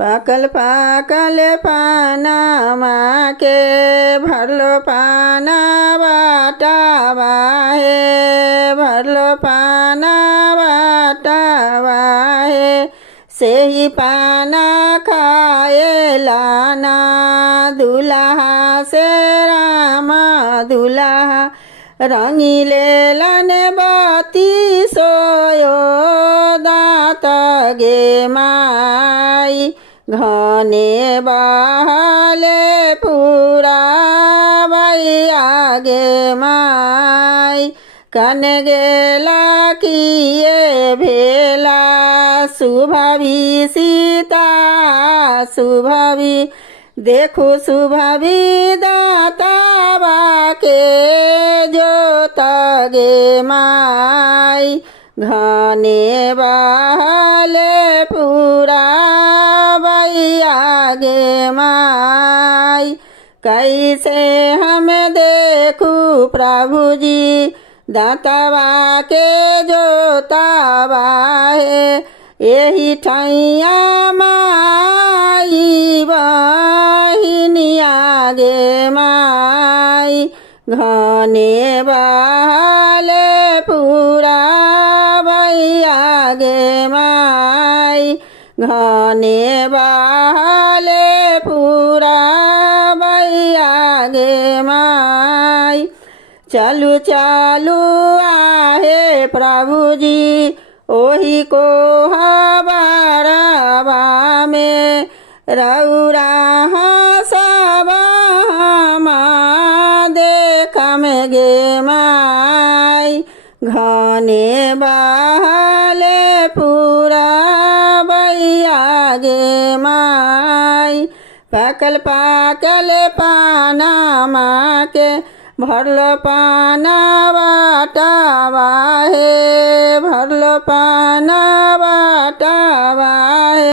पाकल पाकल पानामा के भरलो पाना बाटावा हे, भरलो पाना बाटावा हे। सेही पाना खाए लाना दुल्हा से रामा दुल्हा, रंगीले लाने बाती सोयो दात गे माई। घने बहले पूरा भैया गे माई। कन गेला किए भेला शुभवी सीता शुभवी, देखो शुभवी दातावा के जोत गे माई। घने बहले पूरा भैया गे माई। कैसे हम देखू प्रभु जी दातावा के जोतावा हे। यही ठैया माई बहिनिया गे माई। घने बहले पूरा भैया गे माई। घने बहले पूरा भैया गे माई। चलू चलू आहे प्रभु जी ओही को हबारवा में, रौरा हसबा देखम गे माई। घने बहले पूरा भैया गे माई। पाकल पाकल पानामा के भरलो पाना बाटावा हे, भरलो पाना